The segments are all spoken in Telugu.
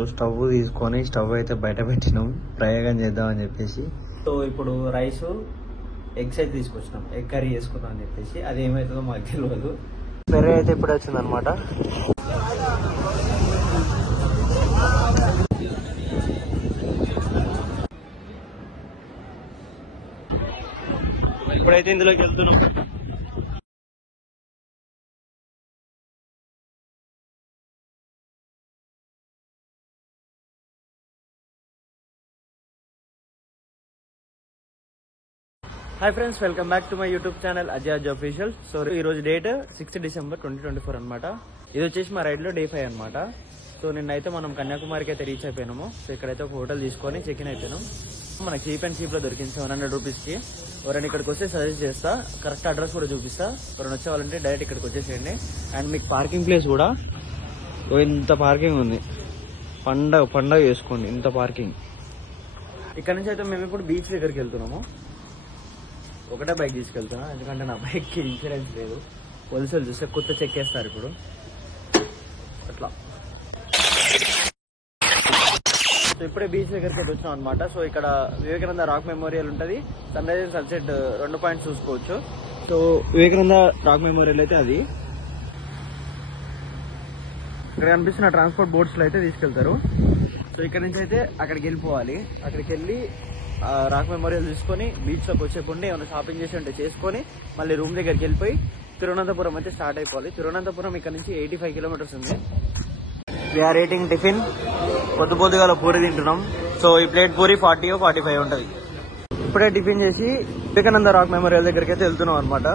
స్టవ్ తీసుకొని స్టవ్ అయితే బయట పెట్టినాం ప్రయోగం చేద్దామని చెప్పేసి. సో ఇప్పుడు రైస్ ఎగ్స్ అయితే తీసుకొచ్చినాం, ఎగ్ కర్రీ చేసుకుందాం అని చెప్పేసి. అది ఏమవుతుందో మాకు తెలియదు. పెరుగు అయితే ఇప్పుడు వచ్చింది అనమాట. ఇప్పుడైతే ఇందులోకి వెళ్తున్నాం. Hi friends, welcome back to my YouTube channel Ajay official. So ఈ రోజు డేట్ 6 డిసెంబర్ 2024 అనమాట. ఇది వచ్చేసి మా రైడ్ లో డే 5 అనమాట. సో నిన్నైతే మనం కన్యాకుమారికి అయితే రీచ్ అయిపోయినాము. సో ఇక్కడైతే ఒక హోటల్ తీసుకొని చెక్ ఇన్ అయిపోయినాం. మనకి చీప్ అండ్ చీప్ లో దొరికింది 700 రూపీస్కి. ఎవరైనా ఇక్కడికి వస్తే సజెస్ట్ చేస్తా, కరెక్ట్ అడ్రస్ కూడా చూపిస్తా. ఎవరైనా వచ్చే వాళ్ళంటే డైరెక్ట్ ఇక్కడికి వచ్చేసేయండి. అండ్ మీకు పార్కింగ్ ప్లేస్ కూడా ఇంత పార్కింగ్ ఉంది. పండగ చేసుకోండి, ఇంత పార్కింగ్. ఇక్కడ నుంచి అయితే మేము ఇప్పుడు బీచ్ దగ్గరికి వెళ్తున్నాము. ఒకటే బైక్ తీసుకెళ్తున్నా, ఎందుకంటే నా బైక్కి ఇన్సూరెన్స్ లేదు. పోలీసులు చూస్తే కొత్త చెక్ చేస్తారు ఇప్పుడు అట్లా. సో ఇప్పుడే బీచ్ దగ్గరికి అయితే వచ్చినాం అనమాట. సో ఇక్కడ వివేకానంద రాక్ మెమోరియల్ ఉంటుంది. Sunrise and sunset 2 points చూసుకోవచ్చు. సో వివేకానంద రాక్ మెమోరియల్ అయితే అది. ఇక్కడ కనిపిస్తున్న ట్రాన్స్పోర్ట్ బోట్స్ లో అయితే తీసుకెళ్తారు. సో ఇక్కడ నుంచి అయితే అక్కడికి వెళ్ళిపోవాలి. అక్కడికి వెళ్ళి రాక్ మెమోరియల్ తీసుకొని బీచ్ లోకి వచ్చేకుండా ఏమైనా షాపింగ్ చేసి ఉంటే చేసుకొని మళ్ళీ రూమ్ దగ్గరికి వెళ్ళిపోయి తిరువనంతపురం అయితే స్టార్ట్ అయిపోవాలి. తిరువనంతపురం ఇక్కడ నుంచి 85 కిలోమీటర్స్ ఉంది. We are eating tiffin. పొద్దుగాల పూరి తింటున్నాం. సో ఈ ప్లేట్ పూరి 40-45 ఉంటుంది. ఇప్పుడే టిఫిన్ చేసి వివేకానంద రాక్ మెమోరియల్ దగ్గరికి అయితే వెళ్తున్నాం అనమాట.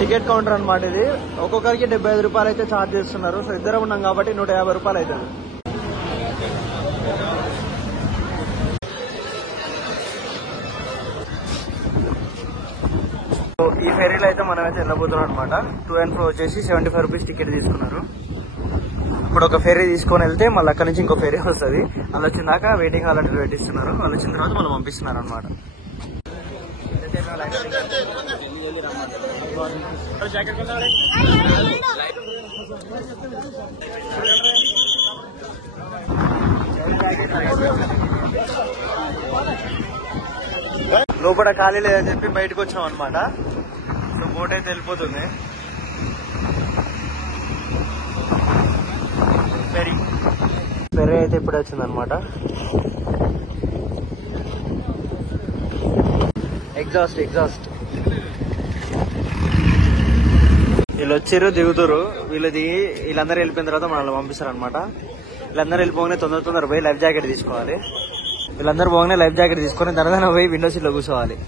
టికెట్ కౌంటర్ అనమాట ఇది. ఒక్కొక్కరికి 75 రూపాయలు అయితే ఛార్జ్ చేస్తున్నారు. సో ఇద్దరం ఉన్నాం కాబట్టి 150 రూపాయలు అవుతుంది. ఈ ఫెరీలో అయితే మనం అయితే వెళ్ళబోతున్నాం అనమాట. 2 and 4 వచ్చేసి 75 రూపీస్ టికెట్ తీసుకున్నారు. ఇప్పుడు ఒక ఫెరీ తీసుకొని వెళ్తే మళ్ళీ అక్కడ నుంచి ఇంకో ఫెరీ వస్తుంది. వాళ్ళు వచ్చిందాక వెయిటింగ్ హాల్ అంటే పెట్టిస్తున్నారు. వాళ్ళు వచ్చిన తర్వాత మనం పంపిస్తున్నారు అనమాట. లోపల ఖాళీ లేదని చెప్పి బయటకు వచ్చినాం అనమాట. సో బోట్ అయితే వెళ్ళిపోతుంది. ఫెరీ అయితే ఇప్పుడే వచ్చింది అనమాట. ఎగ్జాస్ట్ వీళ్ళు వచ్చారు, దిగుతారు. వీళ్ళందరూ వెళ్ళిపోయిన తర్వాత మనల్ని పంపిస్తారు అనమాట. వీళ్ళందరూ వెళ్ళిపోగానే తొందర పోయి లైఫ్ జాకెట్ తీసుకోవాలి. వీళ్ళందరూ పోగానే లైఫ్ జాకెట్ తీసుకొని తర్వాత పోయి విండో సీట్ లో కూర్చోవాలి.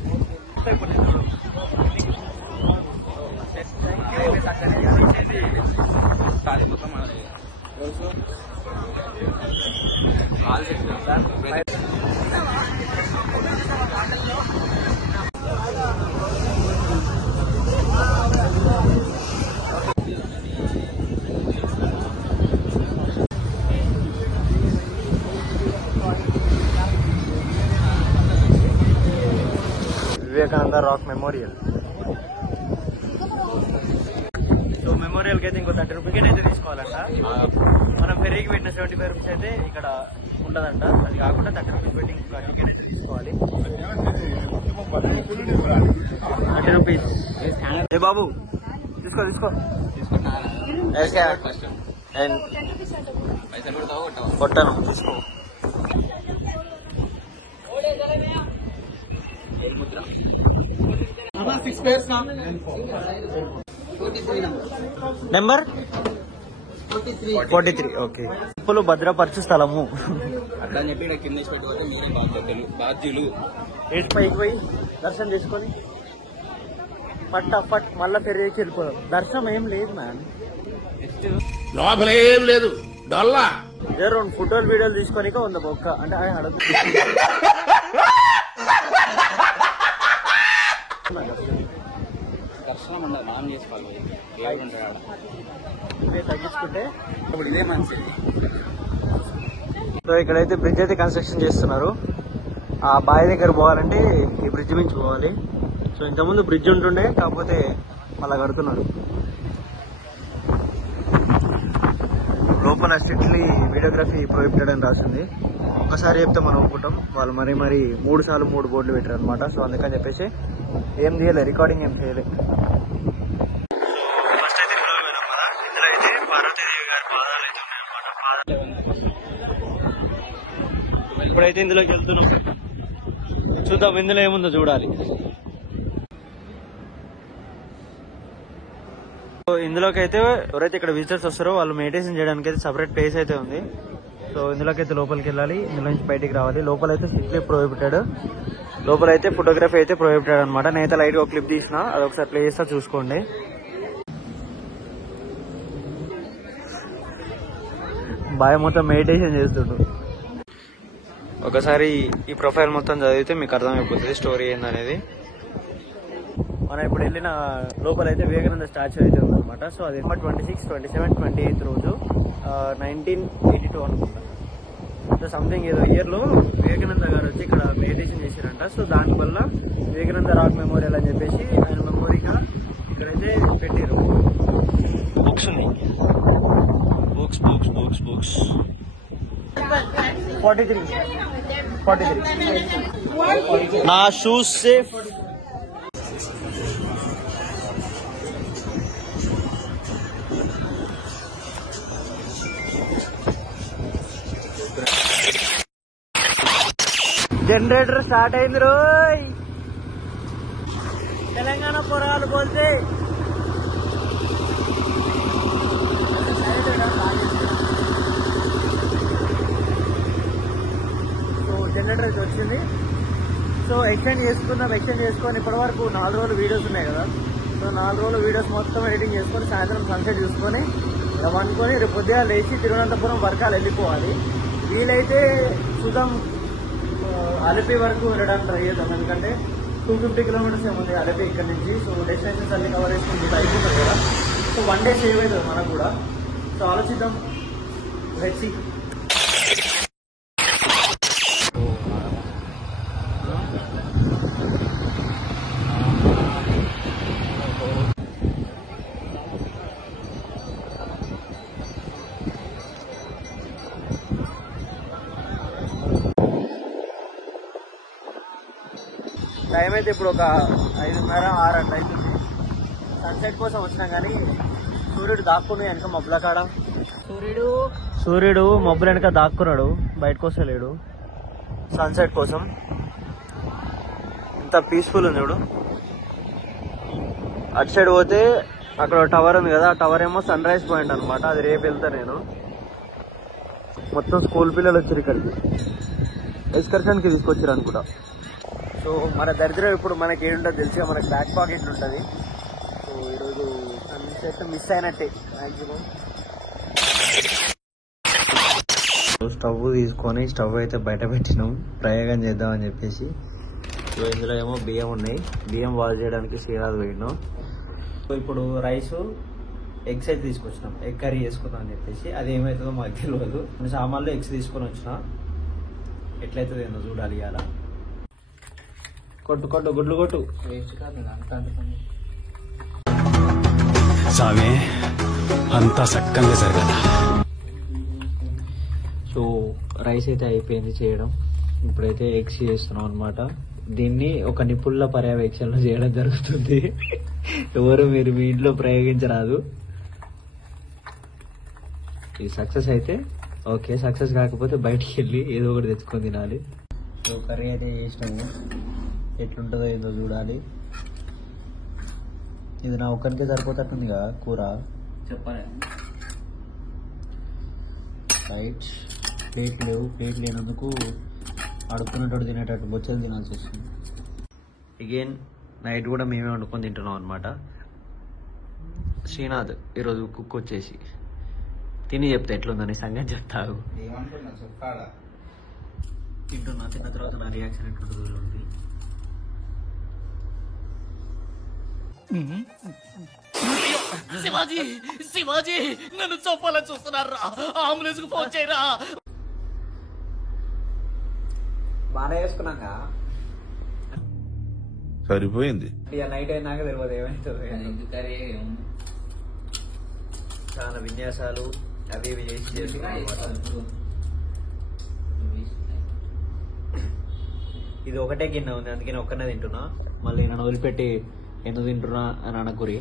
Vivekananda rock memorial. So memorial కి అయితే ఇంకో 30 రూపీస్ అయితే తీసుకోవాలంట. మనం ఫెరీకి పెట్టిన 75 రూపీస్ అయితే ఇక్కడ ఉండదంట. అది కాకుండా 30 రూపీస్ పెట్టి ఇంకొక టికెట్ అయితే తీసుకోవాలి. 30 రూపీస్. ఏ బాబు తీసుకో కొట్టాను, తీసుకో. నెంబర్ 43. ఓకే. ఇప్పుడు భద్రపరచు స్థలము అట్లా అని చెప్పి కింద పెట్టిపోతే మీరే బాధ్యులు. 85 పోయి దర్శనం చేసుకొని పట్ మళ్ళా ఫెరీకి వెళ్ళిపోదాం. దర్శనం ఏం లేదు మ్యామ్, లోపల ఏం లేదు. డొల్లా 2 ఫోటోలు వీడియోలు తీసుకొని ఉంది బొక్క అంటే అడగ. దర్శనం ఉండదు, మనం చేసుకోవాలి. తగ్గించుకుంటే ఇప్పుడు ఇదే మంచిది. సో ఇక్కడైతే బ్రిడ్జ్ అయితే కన్స్ట్రక్షన్ చేస్తున్నారు. ఆ బావి దగ్గర పోవాలంటే ఈ బ్రిడ్జ్ నుంచి పోవాలి. సో ఇంతకుముందు బ్రిడ్జ్ ఉంటుండే, కాకపోతే మళ్ళా కడుతున్నారు. లోపల స్ట్రిక్ట్లీ వీడియోగ్రఫీ ప్రొహిబిటెడ్ అని రాసింది. ఒకసారి చెప్తే మనం ఒప్పుకుంటాం, వాళ్ళు మరీ 3 సార్లు 3 బోర్డులు పెట్టారు అనమాట. సో అందుకని చెప్పేసి ఏం చేయలేదు, రికార్డింగ్ ఏం చేయలేదు. ఫస్ట్ అయితే ఇందులో పోయినాం కదా, ఇందులో అయితే పార్వతీదేవి గారి పాదాలు అయితే ఉన్నాయన్నమాట. ఇప్పుడైతే ఇందులోకి వెళ్తున్నాం, చూద్దాం ఇందులో ఏముందో చూడాలి. ఇందులోకి అయితే ఎవరైతే ఇక్కడ విజిటర్స్ వస్తారో వాళ్ళు మెడిటేషన్ చేయడానికి అయితే సపరేట్ ప్లేస్ అయితే ఉంది. సో ఇందులోకి అయితే లోపలికి వెళ్ళాలి, ఇందులో నుంచి బయటికి రావాలి. లోపలైతే స్ట్రిక్ట్లీ ప్రొహిబిటెడ్, లోపలైతే ఫోటోగ్రఫీ అయితే ప్రొహిబిటెడ్ అనమాట. నేనైతే లైట్ గా ఒక క్లిప్ తీసిన, అది ఒకసారి ప్లే చేస్తా చూసుకోండి. బాయ్ మొత్తం మెడిటేషన్ చేస్తుండు. ఒకసారి ఈ ప్రొఫైల్ మొత్తం చదివితే మీకు అర్థమైపోతుంది స్టోరీ ఏందనేది. మనం ఇప్పుడు వెళ్ళిన లోపల అయితే వివేకానంద స్టాచ్యూ అయితే ఉందన్నమాట. సో అది 26, 27, 28 రోజు 1982 అనుకుంటా. సో సంథింగ్ ఏదో ఇయర్ లో వివేకానంద గారు వచ్చి ఇక్కడ మెడిటేషన్ చేశారంట. సో దానివల్ల వివేకానంద రాక్ మెమోరియల్ అని చెప్పేసి ఆయన మెమోరీగా ఇక్కడైతే పెట్టారు. బుక్స్ ఉన్నాయి, బుక్స్ 43 నా షూస్ సేఫ్. జనరేటర్ స్టార్ట్ అయింది రోయ్, తెలంగాణ పొరగాలు పోతే. సో జనరేటర్ అయితే వచ్చింది. సో ఎక్స్టెండ్ చేసుకొని ఇప్పటి వరకు 4 రోజులు వీడియోస్ ఉన్నాయి కదా. సో 4 రోజులు వీడియోస్ మొత్తం ఎడిటింగ్ చేసుకొని సాయంత్రం సన్సెట్ చూసుకొని అనుకొని రేపు పొద్దుగా లేచి తిరువనంతపురం వర్కాలు వెళ్ళిపోవాలి. వీలైతే చూద్దాం అలిపి వరకు వెళ్ళడానికి ట్రై చేద్దాం, ఎందుకంటే 250 కిలోమీటర్స్ ఏముంది అలిపి ఇక్కడ నుంచి. సో డెస్టినేషన్స్ అన్ని కవర్ చేసుకుంటే అయిపోతుంది కదా. సో 1 డే సేవ్ అవుతుంది మనకు కూడా. సో ఆలోచిద్దాం, లెట్స్ సీ. టైం అయితే ఇప్పుడు ఒక 5:30, 6 అట్లా అవుతుంది. సన్సెట్ కోసం వచ్చినా కానీ సూర్యుడు దాక్కుని వెనక మబ్బుల కాడ. సూర్యుడు మబ్బుల వెనక దాక్కున్నాడు, బయటకు వస్తలేడు సన్సెట్ కోసం. ఇంత పీస్ఫుల్ ఉంది చూడు. అటు సైడ్ పోతే అక్కడ టవర్ ఉంది కదా, ఆ టవర్ ఏమో సన్ రైజ్ పాయింట్ అనమాట. అది రేపు వెళ్తా నేను. మొత్తం స్కూల్ పిల్లలు వచ్చారు ఇక్కడికి, ఎక్స్కర్షన్కి తీసుకొచ్చారు అనుకుంటా. సో మన దరిద్రం ఇప్పుడు మనకి ఏంటో తెలిసి మనకి బ్యాక్ పాకెట్ ఉంటుంది. సో ఈరోజు సన్సెట్ మిస్ అయినట్టే మ్యాక్సిమం. స్టవ్ తీసుకొని స్టవ్ అయితే బయట పెట్టినాం ప్రయోగం చేద్దామని చెప్పేసి. సో ఇందులో ఏమో బియ్యం ఉన్నాయి, బియ్యం వాష్ చేయడానికి శ్రీరాజ్ పోయినాం. సో ఇప్పుడు రైస్ ఎగ్స్ అయితే తీసుకొచ్చినాం, ఎగ్ కర్రీ చేసుకుందాం అని చెప్పేసి. అది ఏమవుతుందో మాకు తెలియదు. కొన్ని సామాన్లు ఎగ్స్ తీసుకొని వచ్చిన, ఎట్లయితుంది ఏందో చూడాలి. అలా కొట్టు గుడ్లు కొట్టు. సామే అంతా సక్కంగా జరగాల. సో రైస్ అయితే అయిపోయింది చేయడం. ఇప్పుడైతే ఎగ్స్ చేస్తున్నాం అనమాట. దీన్ని ఒక నిపుణుల పర్యవేక్షణలో చేయడం జరుగుతుంది. ఎవరు మీరు మీ ఇంట్లో ప్రయోగించరాదు. ఇది సక్సెస్ అయితే ఓకే, సక్సెస్ కాకపోతే బయటికి వెళ్ళి ఏదో ఒకటి తెచ్చుకొని తినాలి. సో కర్రీ అయితే చేసినాము, ఎట్లుంటుందో ఏదో చూడాలి. ఇది నా ఒక్కరికే సరిపోతుందిగా కూర. చెప్పాలి రైట్. ప్లేట్ లేవు, ప్లేట్ లేనందుకు అడుక్కునేటోడు తినేటట్టు బొచ్చలు తినాల్సి వస్తుంది. అగైన్ నైట్ కూడా మేమే వండుకొని తింటున్నాం అనమాట. శ్రీనాథ్ ఈరోజు కుక్ వచ్చేసి తిని చెప్తే ఎట్లుందని సంగతి చెప్తావు. తింటున్నా, తిన్న తర్వాత నా రియాక్షన్ ఎట్లుంటుందో ఉంది. శివాజీ నన్ను చంపాలని చూస్తున్నారా? అంబులెన్స్ కు ఫోన్ చేయరా. బాగా వేసుకున్నాక సరిపోయింది. ఇక నైట్ అయినాక తెలియదు ఏమైతుంది. చాలా విన్యాసాలు, అవి ఇవి చేసి చేస్తున్నాం అన్నమాట. ఇది ఒకటే గిన్నె ఉంది, అందుకని ఒక్కనే తింటున్నా. మళ్ళీ నన్ను వదిలిపెట్టి ఎందుకు తింటున్నా అని అనకురి.